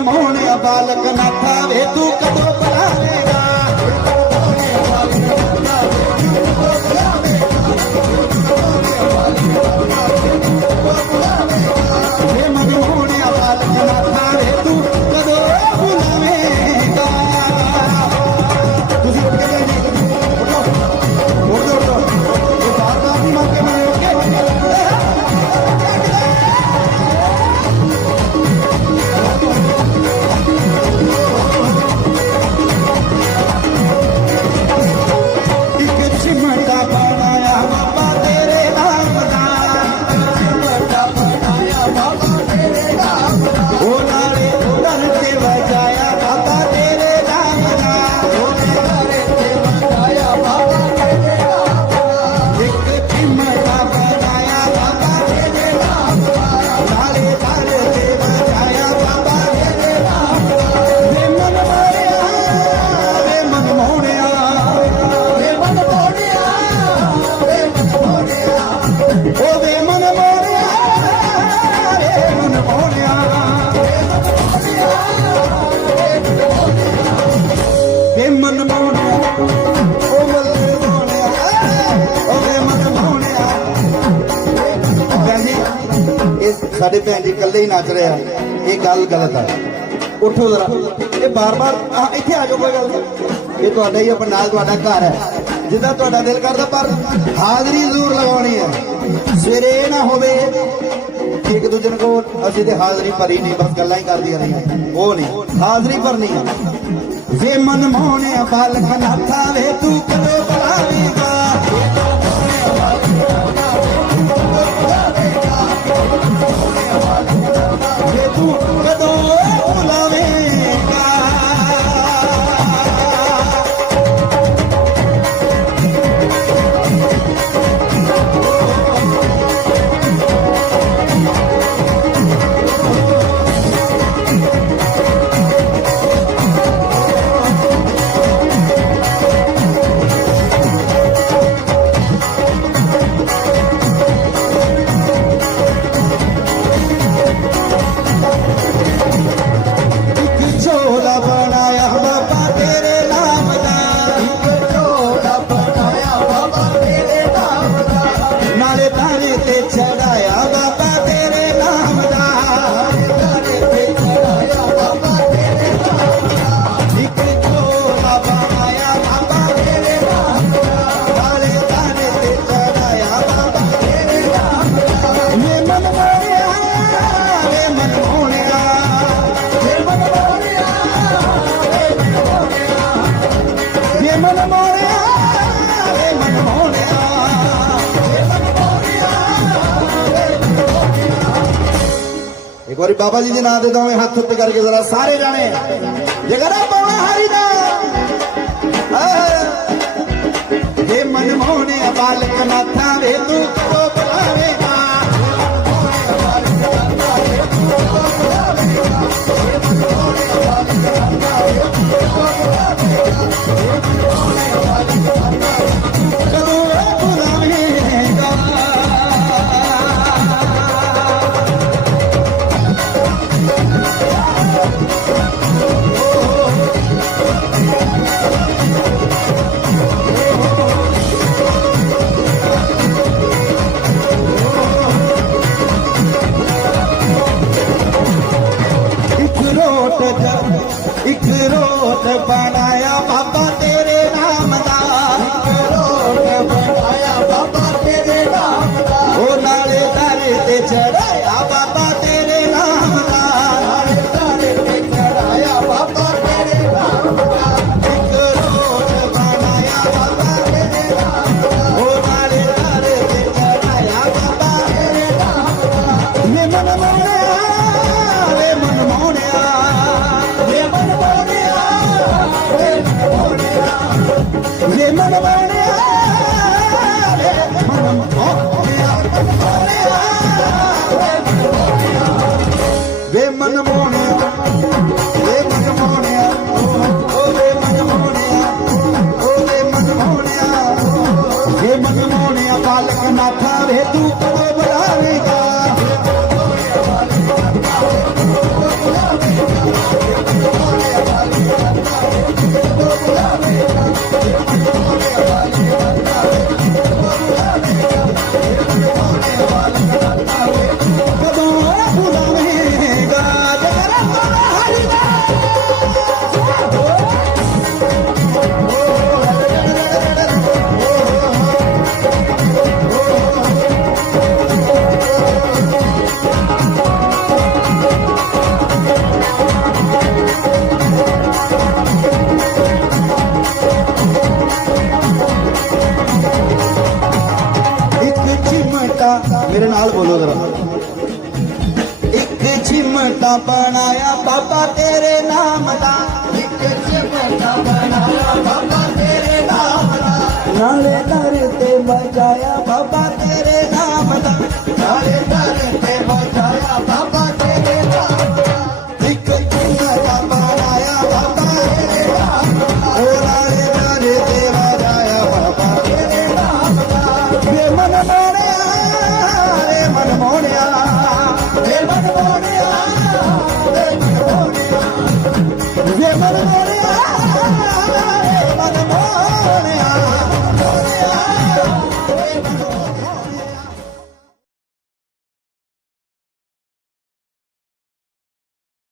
मनमोहनिया बालक नाथा वे तू कदों बुलावेगा वे मनमोहनिया बालक नाथा वे तू कदों बुलावेगा तुसी उठ के उठो उठो ये बार बार नहीं मार के मारे साडे भैन जी कल्ले ही नच रहे हैं ये गल गलत है उठो जरा ये बार बार इत्थे आ जाओ कोई गल ये तुहाडा ही अपना नाल तुहाडा घर है जिद्दां तुहाडा दिल करदा पर हाजरी जरूर लगाउणी है सवेरे ना होवे एक दूजे को असीं ते हाजरी भरी नहीं बस गल्लां ही करदियां रहियां वो नहीं हाजरी भरनी है वे मनमोहने बालक नाथा वे तू कदों बुलावेगा ये तू कदों बुलावेगा और बाबा जी के नाम दे दो हाथ उत्ते करके जरा सारे जाने जगरा बाबा हरि दा हे मनमोहने बालक नाथा वे तू कदों बुलावेगा एक रोट बनाया बाबा तेरे नाम दा एक रोट बनाया बाबा तेरे नाम दा ओ नाले तारे ते चढ़ाया बाबा तेरे नाम दा नाले तारे ते चढ़ाया बाबा तेरे नाम दा एक रोट बनाया बाबा तेरे नाम दा ओ नाले तारे ते चढ़ाया बाबा तेरे नाम दा वे मनमोहनिया ਬੋਲੋ ਜ਼ਰਾ। ਇੱਕ ਚਿਮਟਾ ਬਣਾਇਆ ਬਾਬਾ ਤੇਰੇ ਨਾਮ ਦਾ, ਇੱਕ ਚਿਮਟਾ ਬਣਾਇਆ ਬਾਬਾ ਤੇਰੇ ਨਾਮ ਦਾ, ਨਾਲੇ ਦਰ ਤੇ ਵਜਾਇਆ ਬਾਬਾ ਤੇਰੇ ਨਾਮ ਦਾ, ਨਾਲੇ ਦਰ ਤੇ ਵਜਾਇਆ ਬਾਬਾ ਤੇਰੇ ਨਾਮ ਦਾ। ਇੱਕ ਚਿਮਟਾ ਬਣਾਇਆ ਬਾਬਾ ਤੇਰੇ ਨਾਮ ਦਾ, ਉਹ ਨਾਲੇ ਦਰ ਤੇ ਵਜਾਇਆ ਬਾਬਾ ਤੇਰੇ ਨਾਮ ਦਾ। ਵੇ ਮਨ ਮੋਹਣਿਆ, ਰੇ ਮਨ ਮੋਹਣਿਆ, ਵੇ ਮਨ ਮੋਹਣਿਆ, ਵੇ ਮਨ ਮੋਹਣਿਆ, ਵੇ ਮਨ ਮੋਹਣਿਆ।